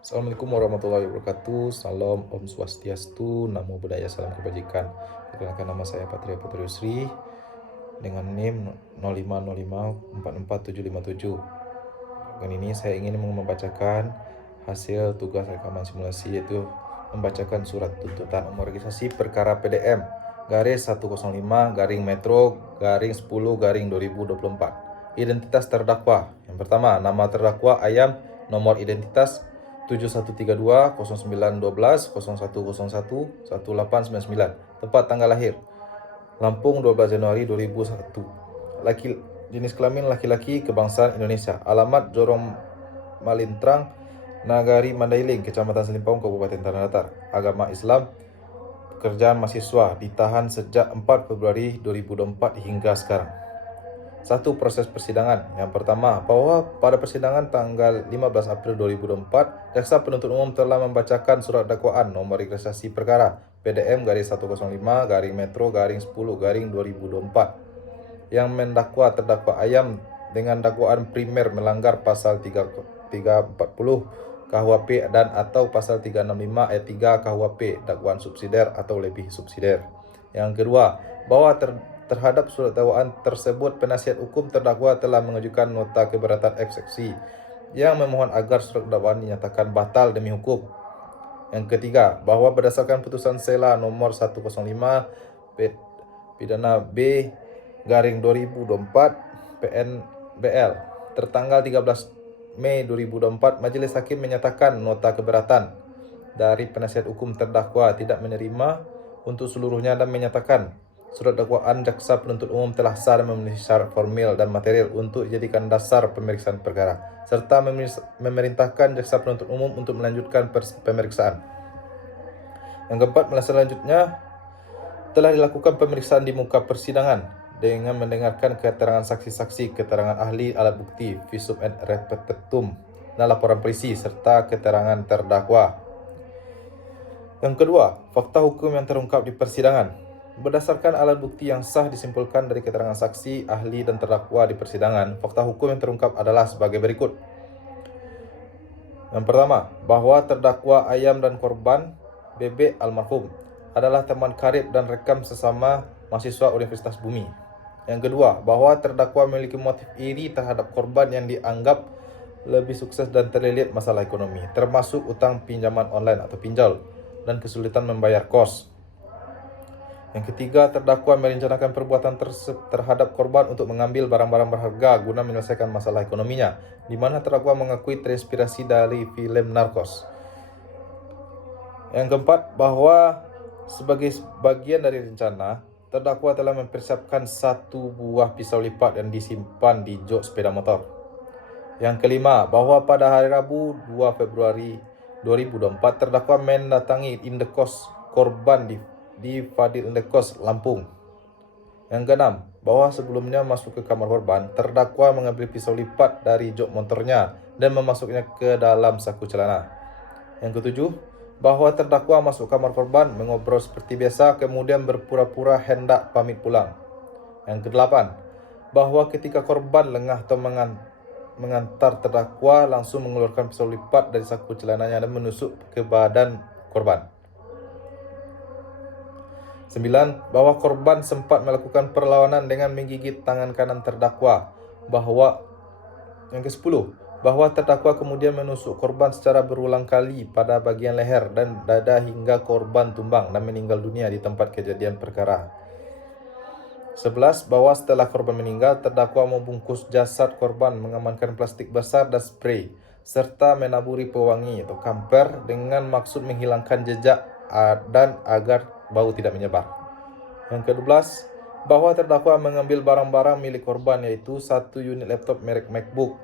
Assalamualaikum warahmatullahi wabarakatuh. Salam Om Swastiastu, Namo Buddhaya, salam kebajikan. Perkenalkan, nama saya Patria Putri Yusri dengan NIM 050544757. Kali ini saya ingin membacakan hasil tugas rekaman simulasi, yaitu membacakan surat tuntutan umum registrasi perkara PDM garis 105 garing Metro garing 10 garing 2024. Identitas terdakwa. Yang pertama, nama terdakwa Ayam, nomor identitas 7132 0912 0101 1899. Tempat tanggal lahir Lampung 12 Januari 2001. Jenis kelamin laki-laki, kebangsaan Indonesia. Alamat Jorong Malintrang, Nagari Mandailing, Kecamatan Selimpong, Kabupaten Tanah Datar. Agama Islam. Pekerjaan mahasiswa, ditahan sejak 4 Februari 2024 hingga sekarang. 1. Proses persidangan. Yang pertama, bahwa pada persidangan tanggal 15 April 2024, Jaksa Penuntut Umum telah membacakan surat dakwaan nomor registrasi perkara PDM garis 105 garing Metro garing 10 garing 2024 yang mendakwa terdakwa Ayam dengan dakwaan primer melanggar pasal 340 KUHP dan atau pasal 365 ayat 3 KUHP, dakwaan subsidiar atau lebih subsidiar. Yang kedua, bahwa terhadap surat dakwaan tersebut penasihat hukum terdakwa telah mengajukan nota keberatan eksepsi yang memohon agar surat dakwaan dinyatakan batal demi hukum. Yang ketiga, bahwa berdasarkan putusan Sela nomor 105 pidana B garing 2024 PNBL tertanggal 13 Mei 2024, Majelis Hakim menyatakan nota keberatan dari penasihat hukum terdakwa tidak menerima untuk seluruhnya dan menyatakan surat dakwaan Jaksa Penuntut Umum telah sah dan memenuhi syarat formil dan material untuk dijadikan dasar pemeriksaan perkara, serta memerintahkan Jaksa Penuntut Umum untuk melanjutkan pemeriksaan. Yang keempat, selanjutnya telah dilakukan pemeriksaan di muka persidangan dengan mendengarkan keterangan saksi-saksi, keterangan ahli, alat bukti, visum et repertum, dan laporan polisi serta keterangan terdakwa. Yang kedua, fakta hukum yang terungkap di persidangan. Berdasarkan alat bukti yang sah disimpulkan dari keterangan saksi, ahli, dan terdakwa di persidangan, fakta hukum yang terungkap adalah sebagai berikut. Yang pertama, bahwa terdakwa Ayam dan korban Bebek almarhum adalah teman karib dan rekam sesama mahasiswa Universitas Bumi. Yang kedua, bahwa terdakwa memiliki motif iri terhadap korban yang dianggap lebih sukses dan terlilit masalah ekonomi, termasuk utang pinjaman online atau pinjol dan kesulitan membayar kos. Yang ketiga, terdakwa merencanakan perbuatan terhadap korban untuk mengambil barang-barang berharga guna menyelesaikan masalah ekonominya, di mana terdakwa mengakui terinspirasi dari film Narcos. Yang keempat, bahwa sebagai bagian dari rencana, terdakwa telah mempersiapkan 1 buah pisau lipat yang disimpan di jok sepeda motor. Yang kelima, bahwa pada hari Rabu 2 Februari 2024, terdakwa mendatangi indekos korban di Fadil Indekos, Lampung. Yang keenam, bahwa sebelumnya masuk ke kamar korban, terdakwa mengambil pisau lipat dari jok motornya dan memasuknya ke dalam saku celana. Yang ketujuh, bahwa terdakwa masuk kamar korban, mengobrol seperti biasa, kemudian berpura-pura hendak pamit pulang. Yang kedelapan, bahwa ketika korban lengah atau mengantar terdakwa langsung mengeluarkan pisau lipat dari saku celananya dan menusuk ke badan korban. 9. Bahwa korban sempat melakukan perlawanan dengan menggigit tangan kanan terdakwa. Yang ke-10, bahwa terdakwa kemudian menusuk korban secara berulang kali pada bagian leher dan dada hingga korban tumbang dan meninggal dunia di tempat kejadian perkara. 11. Bahwa setelah korban meninggal, terdakwa membungkus jasad korban, mengamankan plastik besar dan spray, serta menaburi pewangi atau kamper dengan maksud menghilangkan jejak dan agar bau tidak menyebar. Yang ke-12, bahwa terdakwa mengambil barang-barang milik korban, yaitu 1 unit laptop merek MacBook,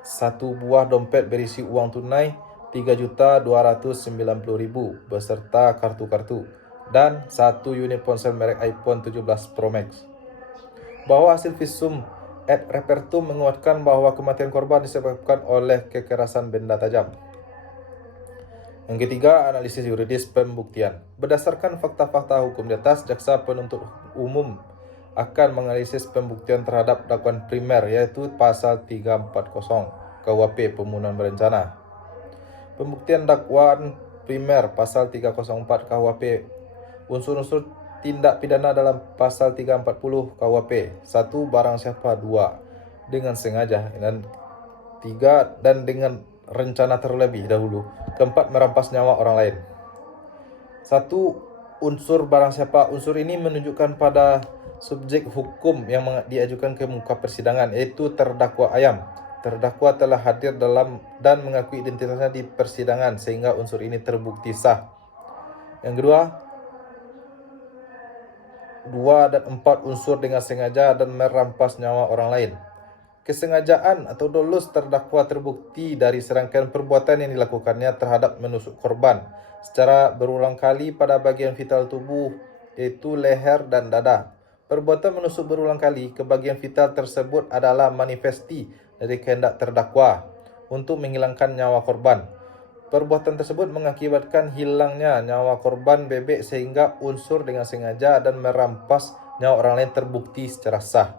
1 buah dompet berisi uang tunai 3.290.000 beserta kartu-kartu, dan 1 unit ponsel merek iPhone 17 Pro Max. Bahwa hasil visum et repertum menguatkan bahwa kematian korban disebabkan oleh kekerasan benda tajam. Yang ketiga, analisis yuridis pembuktian. Berdasarkan fakta-fakta hukum di atas, Jaksa Penuntut Umum akan menganalisis pembuktian terhadap dakwaan primer, yaitu pasal 340 KUHP pembunuhan berencana. Pembuktian dakwaan primer pasal 304 KUHP. Unsur-unsur tindak pidana dalam pasal 340 KUHP. 1. Barang siapa. 2. Dengan sengaja. Dan 3. Dan dengan rencana terlebih dahulu. 4. Merampas nyawa orang lain. 1. Unsur barang siapa. Unsur ini menunjukkan pada subjek hukum yang diajukan ke muka persidangan, yaitu terdakwa Ayam. Terdakwa telah hadir dalam dan mengakui identitasnya di persidangan sehingga unsur ini terbukti sah. Yang kedua, 2 dan 4 unsur dengan sengaja dan merampas nyawa orang lain. Kesengajaan atau dolus terdakwa terbukti dari serangkaian perbuatan yang dilakukannya terhadap menusuk korban secara berulang kali pada bagian vital tubuh, yaitu leher dan dada. Perbuatan menusuk berulang kali ke bagian vital tersebut adalah manifesti dari kehendak terdakwa untuk menghilangkan nyawa korban. Perbuatan tersebut mengakibatkan hilangnya nyawa korban bebek sehingga unsur dengan sengaja dan merampas nyawa orang lain terbukti secara sah.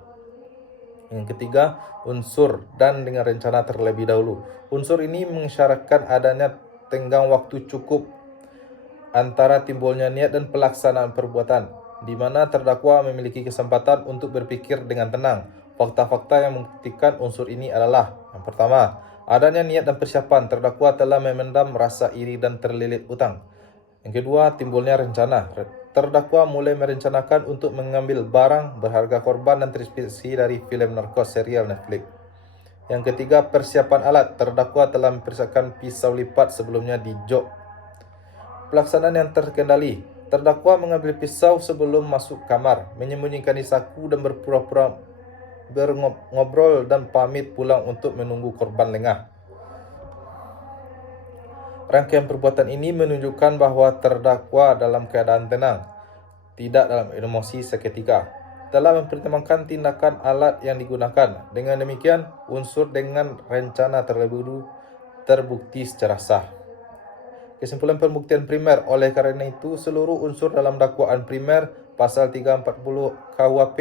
Yang ketiga, unsur dan dengan rencana terlebih dahulu. Unsur ini mengisyaratkan adanya tenggang waktu cukup antara timbulnya niat dan pelaksanaan perbuatan, di mana terdakwa memiliki kesempatan untuk berpikir dengan tenang. Fakta-fakta yang membuktikan unsur ini adalah: yang pertama, adanya niat dan persiapan. Terdakwa telah memendam rasa iri dan terlilit utang. Yang kedua, timbulnya rencana. Terdakwa mulai merencanakan untuk mengambil barang berharga korban dan terinspirasi dari film narkos serial Netflix. Yang ketiga, persiapan alat. Terdakwa telah mempersiapkan pisau lipat sebelumnya di jok. Pelaksanaan yang terkendali. Terdakwa mengambil pisau sebelum masuk kamar, menyembunyikan di saku dan berpura-pura ngobrol dan pamit pulang untuk menunggu korban lengah. Rangkaian perbuatan ini menunjukkan bahwa terdakwa dalam keadaan tenang, tidak dalam emosi seketika, telah mempertimbangkan tindakan alat yang digunakan. Dengan demikian, unsur dengan rencana terlebih dahulu terbukti secara sah. Kesimpulan pembuktian primer. Oleh karena itu, seluruh unsur dalam dakwaan primer pasal 340 KUHP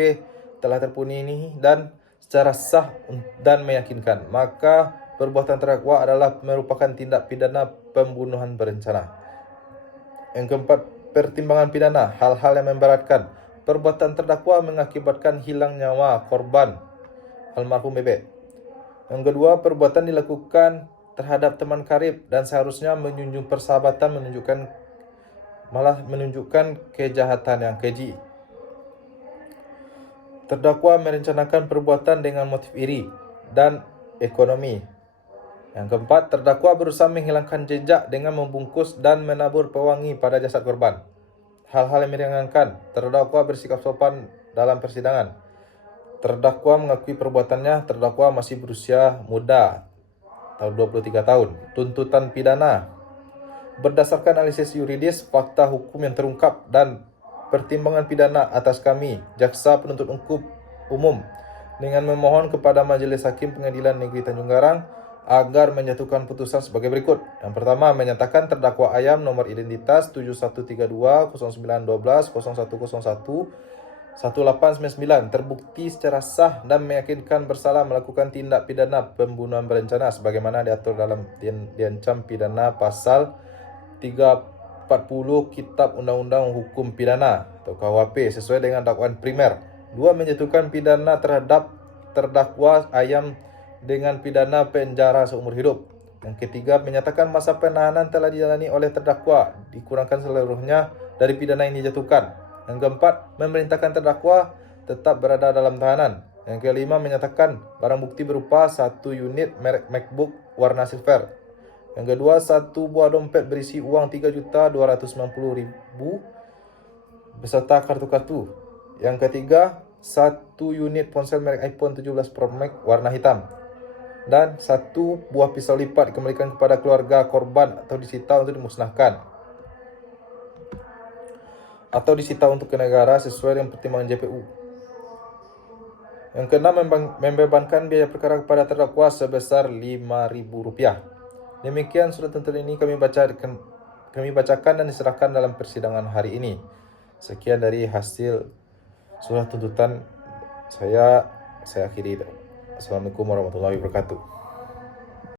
telah terpenuhi dan secara sah dan meyakinkan, maka perbuatan terdakwa adalah merupakan tindak pidana pembunuhan berencana. Yang keempat, pertimbangan pidana. Hal-hal yang memberatkan. Perbuatan terdakwa mengakibatkan hilang nyawa korban almarhum bebek. Yang kedua, perbuatan dilakukan terhadap teman karib dan seharusnya menjunjung persahabatan, malah menunjukkan kejahatan yang keji. Terdakwa merencanakan perbuatan dengan motif iri dan ekonomi. Yang keempat, terdakwa berusaha menghilangkan jejak dengan membungkus dan menabur pewangi pada jasad korban. Hal-hal yang meringankan. Terdakwa bersikap sopan dalam persidangan. Terdakwa mengakui perbuatannya. Terdakwa masih berusia muda, tahun 23 tahun. Tuntutan pidana. Berdasarkan analisis yuridis, fakta hukum yang terungkap dan pertimbangan pidana atas kami, Jaksa Penuntut Umum, dengan memohon kepada Majelis Hakim Pengadilan Negeri Tanjung Garang agar menjatuhkan putusan sebagai berikut. Yang pertama, menyatakan terdakwa Ayam nomor identitas 7132-0912-0101-1899 terbukti secara sah dan meyakinkan bersalah melakukan tindak pidana pembunuhan berencana sebagaimana diatur dalam diancam pidana pasal 340 Kitab Undang-Undang Hukum Pidana atau KUHP sesuai dengan dakwaan primer. 2. Menjatuhkan pidana terhadap terdakwa Ayam dengan pidana penjara seumur hidup. Yang ketiga, menyatakan masa penahanan telah dijalani oleh terdakwa dikurangkan seluruhnya dari pidana yang dijatuhkan. Yang keempat, memerintahkan terdakwa tetap berada dalam tahanan. Yang kelima, menyatakan barang bukti berupa 1 unit merek MacBook warna silver. Yang kedua, 1 buah dompet berisi uang 3.290.000 beserta kartu-kartu. Yang ketiga, 1 unit ponsel merek iPhone 17 Pro Max warna hitam. Dan 1 buah pisau lipat dikembalikan kepada keluarga korban atau disita untuk dimusnahkan atau disita untuk ke negara sesuai dengan pertimbangan JPU. Yang keenam, membebankan biaya perkara kepada terdakwa sebesar Rp5.000. Demikian surat tuntutan ini kami bacakan dan diserahkan dalam persidangan hari ini. Sekian dari hasil surat tuntutan saya akhiri. Assalamualaikum warahmatullahi wabarakatuh.